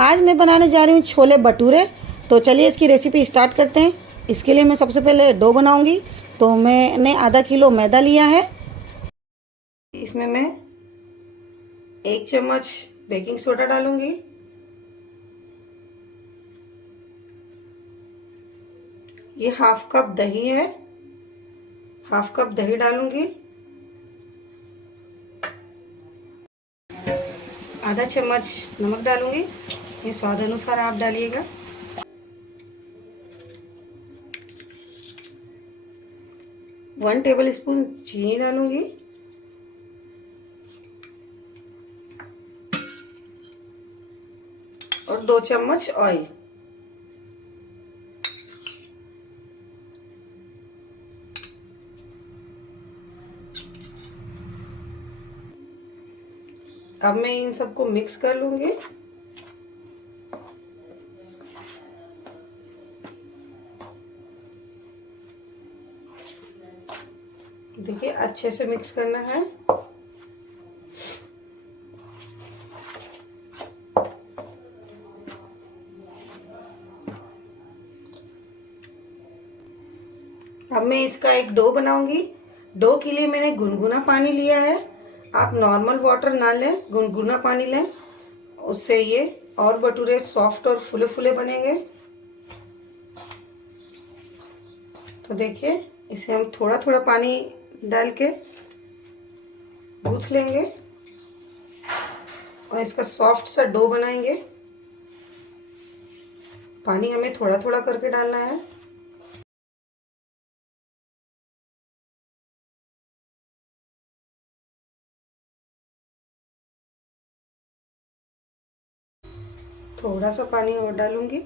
आज मैं बनाने जा रही हूँ छोले भटूरे। तो चलिए इसकी रेसिपी स्टार्ट करते हैं। इसके लिए मैं सबसे पहले डो बनाऊंगी। तो मैंने आधा किलो मैदा लिया है। इसमें मैं 1 चम्मच बेकिंग सोडा डालूंगी। ये हाफ कप दही है, हाफ कप दही डालूंगी। आधा चम्मच नमक डालूंगी, ये स्वाद अनुसार आप डालिएगा। 1 टेबल स्पून चीनी डालूंगी। और 2 चम्मच ऑयल। अब मैं इन सबको मिक्स कर लूंगी। देखिए अच्छे से मिक्स करना है। अब मैं इसका एक डो बनाऊंगी। डो के लिए मैंने गुनगुना पानी लिया है। आप नॉर्मल वाटर ना लें, गुनगुना पानी लें, उससे ये और भटूरे सॉफ्ट और फुले फुले बनेंगे। तो देखिए इसे हम थोड़ा थोड़ा पानी डाल के गूंथ लेंगे और इसका सॉफ्ट सा डो बनाएंगे। पानी हमें थोड़ा थोड़ा करके डालना है। थोड़ा सा पानी और डालूंगी।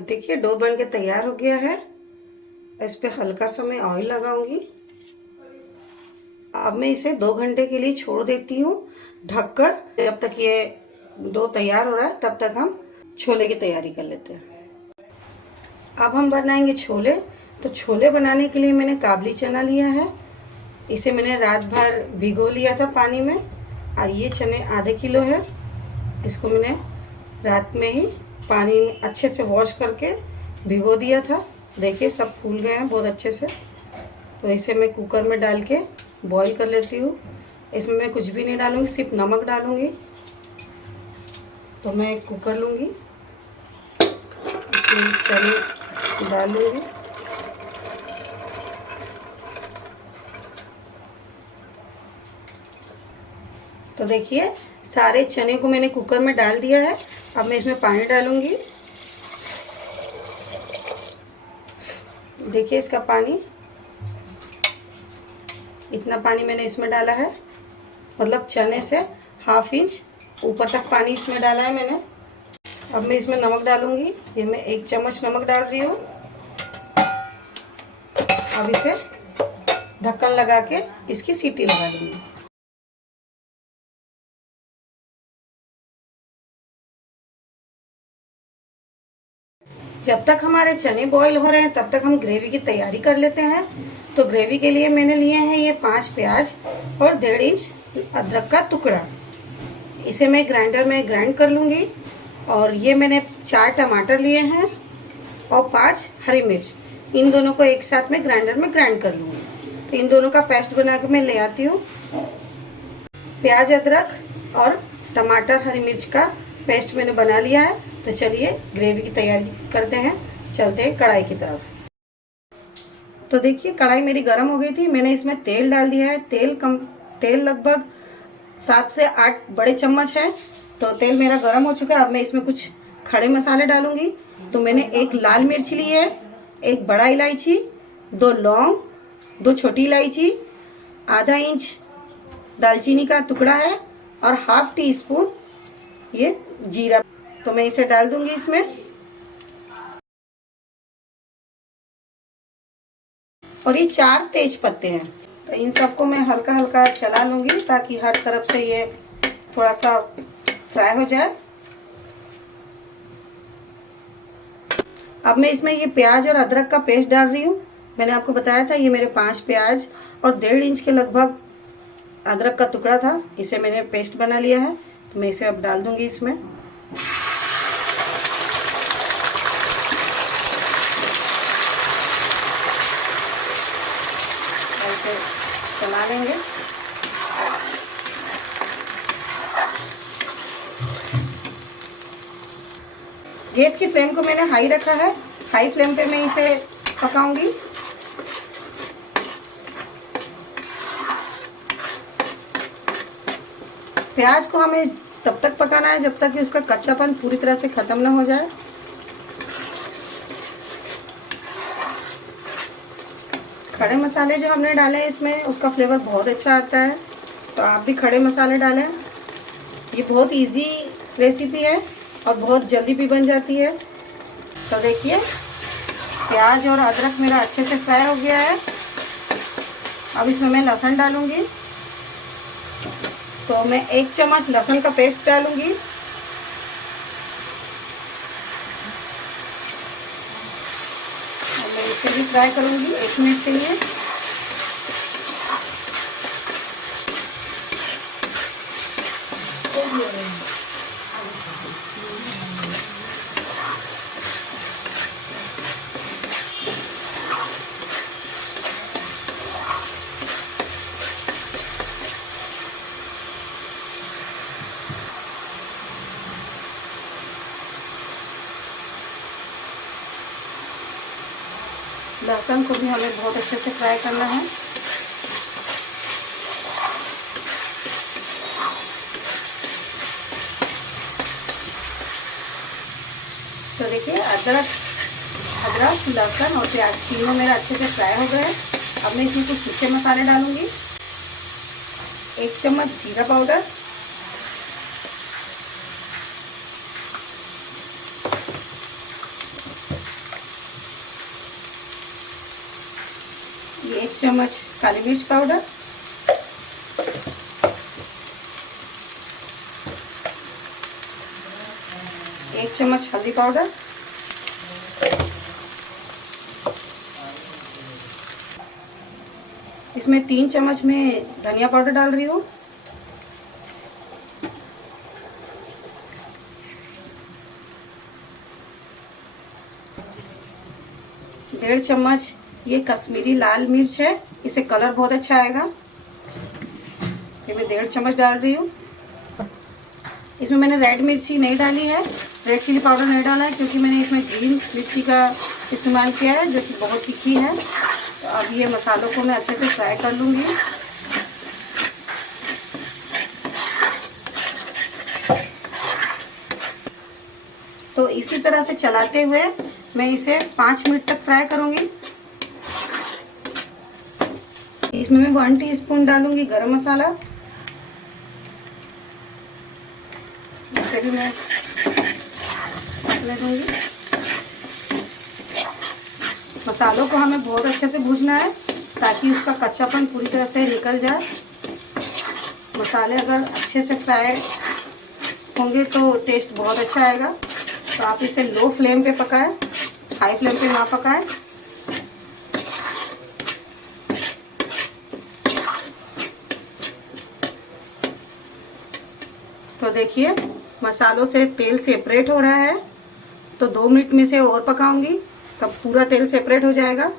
देखिए डो बन के तैयार हो गया है। इस पे हल्का सा मैं ऑयल लगाऊंगी। अब मैं इसे 2 घंटे के लिए छोड़ देती हूँ ढककर। जब तक ये डो तैयार हो रहा है तब तक हम छोले की तैयारी कर लेते हैं। अब हम बनाएंगे छोले। तो छोले बनाने के लिए मैंने काबली चना लिया है। इसे मैंने रात भर भिगो लिया था पानी में। और ये चने आधे किलो है। इसको मैंने रात में ही पानी में अच्छे से वॉश करके भिगो दिया था। देखिए सब फूल गए हैं बहुत अच्छे से। तो इसे मैं कुकर में डाल के बॉईल कर लेती हूँ। इसमें मैं कुछ भी नहीं डालूंगी, सिर्फ नमक डालूंगी। तो मैं एक कुकर लूंगी, इसमें चने डालूंगी। तो देखिए सारे चने को मैंने कुकर में डाल दिया है। अब मैं इसमें पानी डालूंगी। देखिए इसका पानी, इतना पानी मैंने इसमें डाला है। मतलब चने से ½ इंच ऊपर तक पानी इसमें डाला है मैंने। अब मैं इसमें नमक डालूंगी। ये मैं 1 चम्मच नमक डाल रही हूँ। अब इसे ढक्कन लगा के इसकी सीटी लगा दूंगी। जब तक हमारे चने बॉईल हो रहे हैं तब तक हम ग्रेवी की तैयारी कर लेते हैं। तो ग्रेवी के लिए मैंने लिए हैं ये 5 प्याज और 1.5 इंच अदरक का टुकड़ा। इसे मैं ग्राइंडर में ग्राइंड कर लूँगी। और ये मैंने 4 टमाटर लिए हैं और 5 हरी मिर्च। इन दोनों को एक साथ में ग्राइंडर में ग्राइंड कर लूँगी। तो इन दोनों का पेस्ट बना के मैं ले आती हूँ। प्याज, अदरक और टमाटर, हरी मिर्च का पेस्ट मैंने बना लिया है। तो चलिए ग्रेवी की तैयारी करते हैं। चलते हैं कढ़ाई की तरफ। तो देखिए कढ़ाई मेरी गर्म हो गई थी। मैंने इसमें तेल डाल दिया है। तेल लगभग 7 से 8 बड़े चम्मच है। तो तेल मेरा गर्म हो चुका है। अब मैं इसमें कुछ खड़े मसाले डालूंगी। तो मैंने 1 लाल मिर्च ली है, 1 बड़ा इलायची, 2 लौंग, 2 छोटी इलायची, आधा इंच दालचीनी का टुकड़ा है और ½ टीस्पून ये जीरा। तो मैं इसे डाल दूंगी इसमें। और ये 4 तेज पत्ते हैं। तो इन सबको मैं हल्का हल्का चला लूँगी ताकि हर तरफ से ये थोड़ा सा फ्राई हो जाए। अब मैं इसमें ये प्याज और अदरक का पेस्ट डाल रही हूँ। मैंने आपको बताया था ये मेरे 5 प्याज और 1.5 इंच के लगभग अदरक का टुकड़ा था, इसे मैंने पेस्ट बना लिया है। तो मैं इसे अब डाल दूंगी इसमें। ऐसे चला लेंगे। गैस की फ्लेम को मैंने हाई रखा है। हाई फ्लेम पे मैं इसे पकाऊंगी। प्याज को हमें तब तक पकाना है जब तक कि उसका कच्चापन पूरी तरह से खत्म ना हो जाए। खड़े मसाले जो हमने डाले हैं इसमें, उसका फ्लेवर बहुत अच्छा आता है, तो आप भी खड़े मसाले डालें। ये बहुत इजी रेसिपी है और बहुत जल्दी भी बन जाती है। तो देखिए प्याज और अदरक मेरा अच्छे से फ्राई हो गया है। अब इसमें मैं लहसुन डालूंगी। तो मैं 1 चम्मच लहसुन का पेस्ट डालूंगी। और मैं इसे भी फ्राई करूंगी 1 मिनट के लिए। लहसुन को भी हमें बहुत अच्छे से फ्राई करना है। तो देखिए अदरक, लहसुन और प्याज तीनों मेरा अच्छे से फ्राई हो गए। अब मैं इसमें कुछ सूखे मसाले डालूंगी। 1 चम्मच जीरा पाउडर, 1 चम्मच काली मिर्च पाउडर, 1 चम्मच हल्दी पाउडर, इसमें 3 चम्मच में धनिया पाउडर डाल रही हूँ। डेढ़ चम्मच ये कश्मीरी लाल मिर्च है, इससे कलर बहुत अच्छा आएगा। ये मैं 1.5 चम्मच डाल रही हूँ। इसमें मैंने रेड मिर्ची नहीं डाली है, रेड चिली पाउडर नहीं डाला है, क्योंकि मैंने इसमें ग्रीन मिर्ची का इस्तेमाल किया है जो कि बहुत तीखी है। तो अब ये मसालों को मैं अच्छे से फ्राई कर लूँगी। तो इसी तरह से चलाते हुए मैं इसे 5 मिनट तक फ्राई करूँगी। इसमें मैं 1 टीस्पून डालूंगी गरम मसाला। इसे भी मैं ले दूंगी। मसालों को हमें बहुत अच्छे से भूनना है ताकि उसका कच्चापन पूरी तरह से निकल जाए। मसाले अगर अच्छे से फ्राई होंगे तो टेस्ट बहुत अच्छा आएगा। तो आप इसे लो फ्लेम पे पकाएं, हाई फ्लेम पे ना पकाएं। तो देखिए मसालों से तेल सेपरेट हो रहा है, तो 2 मिनट में से और पकाऊंगी, तब पूरा तेल सेपरेट हो जाएगा।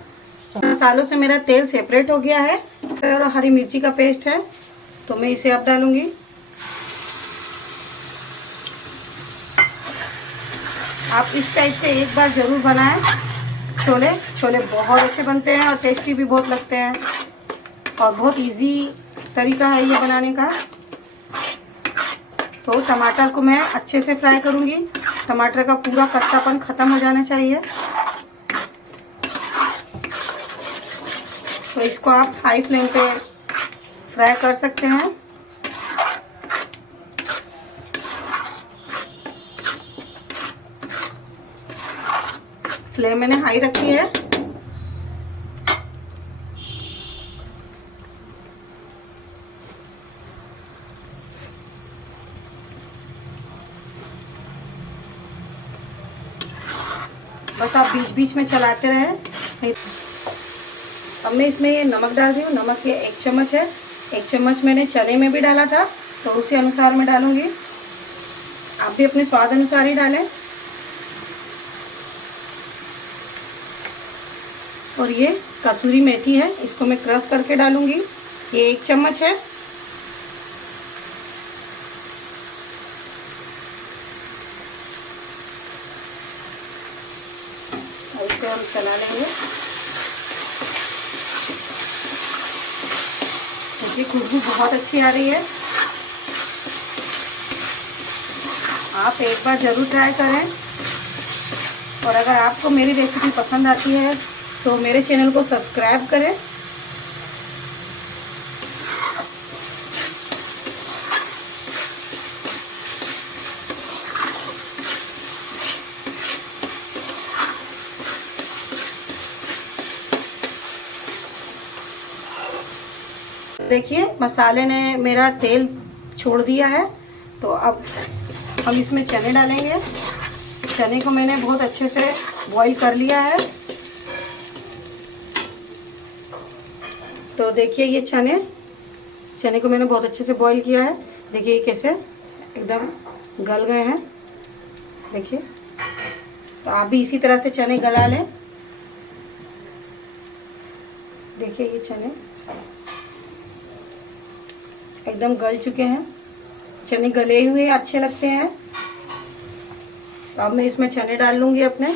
मसालों से मेरा तेल सेपरेट हो गया है। और हरी मिर्ची का पेस्ट है, तो मैं इसे अब डालूंगी। आप इस टाइप से एक बार ज़रूर बनाएं। छोले बहुत अच्छे बनते हैं और टेस्टी भी बहुत लगते हैं, और बहुत इजी तरीका है ये बनाने का। तो टमाटर को मैं अच्छे से फ्राई करूंगी। टमाटर का पूरा कच्चापन खत्म हो जाना चाहिए। तो इसको आप हाई फ्लेम पे फ्राई कर सकते हैं। फ्लेम मैंने हाई रखी है। बस आप बीच बीच में चलाते रहें। अब मैं इसमें ये नमक डाल रही हूँ। नमक ये 1 चम्मच है। 1 चम्मच मैंने चने में भी डाला था, तो उसी अनुसार मैं डालूंगी। आप भी अपने स्वाद अनुसार ही डालें। और ये कसूरी मेथी है, इसको मैं क्रश करके डालूंगी। ये 1 चम्मच है। और इसे हम चला लेंगे। इसकी खुशबू बहुत अच्छी आ रही है। आप एक बार ज़रूर ट्राई करें। और अगर आपको मेरी रेसिपी पसंद आती है तो मेरे चैनल को सब्सक्राइब करें। देखिए मसाले ने मेरा तेल छोड़ दिया है, तो अब हम इसमें चने डालेंगे। चने को मैंने बहुत अच्छे से बॉईल कर लिया है। तो देखिए ये चने को मैंने बहुत अच्छे से बॉईल किया है। देखिए ये कैसे एकदम गल गए हैं। देखिए, तो आप भी इसी तरह से चने गला लें। देखिए ये चने एकदम गल चुके हैं। चने गले हुए अच्छे लगते हैं। तो अब मैं इसमें चने डाल लूंगी अपने।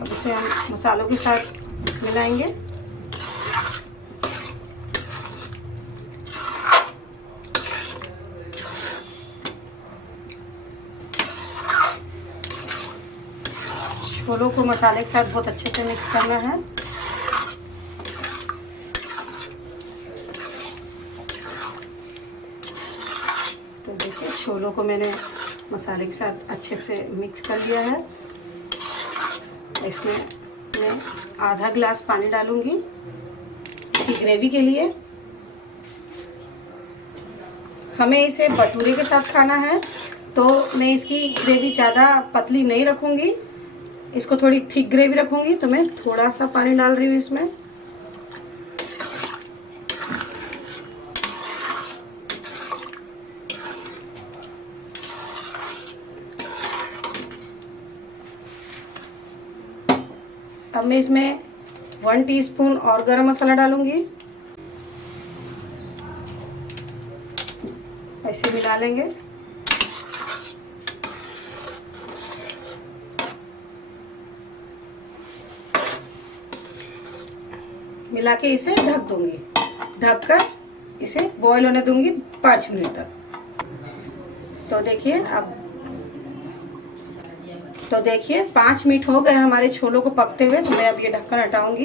अब इसे हम मसालों के साथ मिलाएंगे। छोलों को मसाले के साथ बहुत अच्छे से मिक्स करना है। तो देखिए छोलों को मैंने मसाले के साथ अच्छे से मिक्स कर लिया है। इसमें मैं आधा ग्लास पानी डालूंगी इसकी ग्रेवी के लिए। हमें इसे भटूरे के साथ खाना है, तो मैं इसकी ग्रेवी ज़्यादा पतली नहीं रखूंगी, इसको थोड़ी थिक ग्रेवी रखूंगी। तो मैं थोड़ा सा पानी डाल रही हूँ इसमें। अब मैं इसमें 1 टीस्पून और गरम मसाला डालूंगी। ऐसे मिला लेंगे। मिला के इसे ढक दूंगी। ढककर इसे बॉईल होने दूंगी 5 मिनट तक। तो देखिए 5 मिनट हो गए हमारे छोलों को पकते हुए। तो मैं अब ये ढक्कन हटाऊंगी।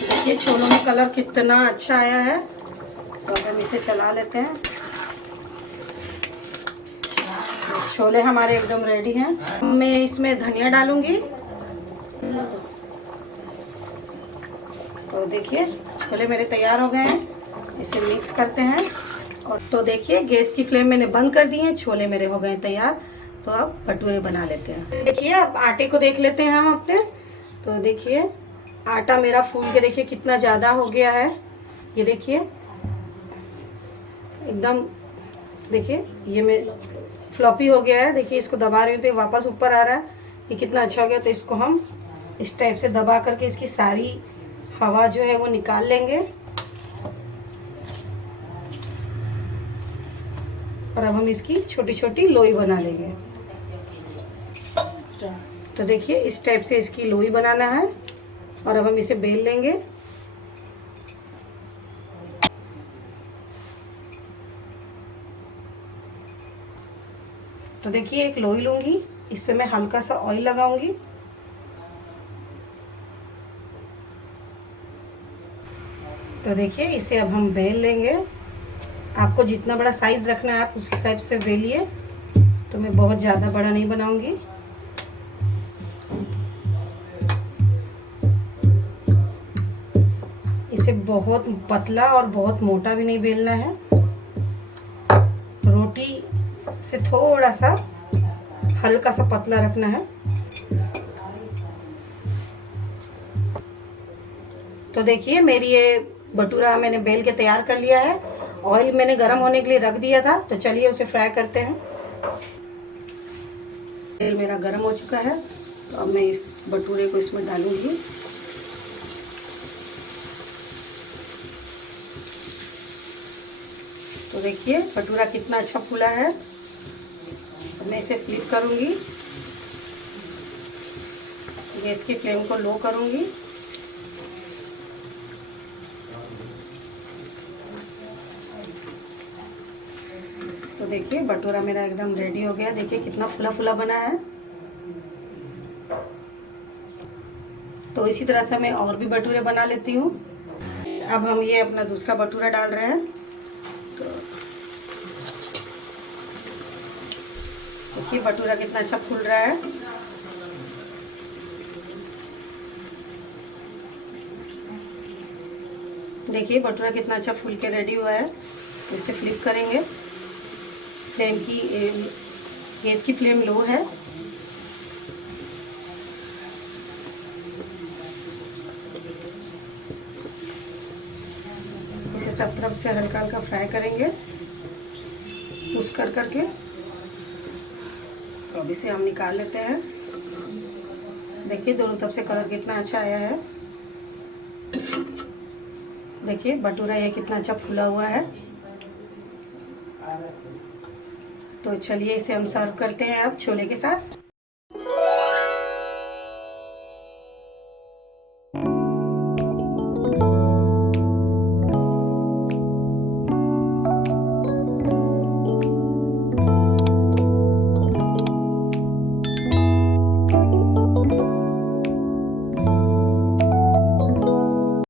देखिए छोलों में कलर कितना अच्छा आया है। तो अब हम इसे चला लेते हैं। छोले हमारे एकदम रेडी हैं। मैं इसमें धनिया डालूंगी। तो देखिए छोले मेरे तैयार हो गए हैं। इसे मिक्स करते हैं। और तो देखिए गैस की फ्लेम मैंने बंद कर दी है। छोले मेरे हो गए तैयार। तो अब भटूरे बना लेते हैं। देखिए अब आटे को देख लेते हैं हम अपने। तो देखिए आटा मेरा फूल के देखिए कितना ज़्यादा हो गया है। ये देखिए एकदम, देखिए ये मैं फ्लॉपी हो गया है। देखिए इसको दबा रही हूँ तो ये वापस ऊपर आ रहा है। ये कितना अच्छा हो गया। तो इसको हम इस टाइप से दबा करके इसकी सारी हवा जो है वो निकाल लेंगे। और अब हम इसकी छोटी छोटी लोई बना लेंगे। तो देखिए इस टाइप से इसकी लोई बनाना है। और अब हम इसे बेल लेंगे। तो देखिए एक लोई लूंगी, इस पे मैं हल्का सा ऑयल लगाऊंगी। तो देखिए इसे अब हम बेल लेंगे। आपको जितना बड़ा साइज रखना है आप उस हिसाब से बेलिए। तो मैं बहुत ज़्यादा बड़ा नहीं बनाऊंगी। इसे बहुत पतला और बहुत मोटा भी नहीं बेलना है, रोटी से थोड़ा सा हल्का सा पतला रखना है। तो देखिए मेरी ये भटूरा मैंने बेल के तैयार कर लिया है। ऑयल मैंने गरम होने के लिए रख दिया था, तो चलिए उसे फ्राई करते हैं। तेल मेरा गरम हो चुका है, तो अब मैं इस भटूरे को इसमें डालूंगी। तो देखिए भटूरा कितना अच्छा फूला है। मैं इसे फ्लिप करूंगी, गैस की फ्लेम को लो करूंगी। तो देखिए भटूरा मेरा एकदम रेडी हो गया। देखिए कितना फुला फुला बना है। तो इसी तरह से मैं और भी भटूरे बना लेती हूँ। अब हम ये अपना दूसरा भटूरा डाल रहे हैं। तो देखिए भटूरा कितना अच्छा फूल रहा है। देखिए भटूरा कितना अच्छा फूल के रेडी हुआ है। इसे फ्लिप करेंगे। गैस की फ्लेम लो है। इसे सब तरफ से हल्का हल्का फ्राई करेंगे, पुश कर करके। तो अब इसे हम निकाल लेते हैं। देखिए दोनों तरफ से कलर कितना अच्छा आया है। देखिए भटूरा ये कितना अच्छा फूला हुआ है। तो चलिए इसे हम सर्व करते हैं अब छोले के साथ।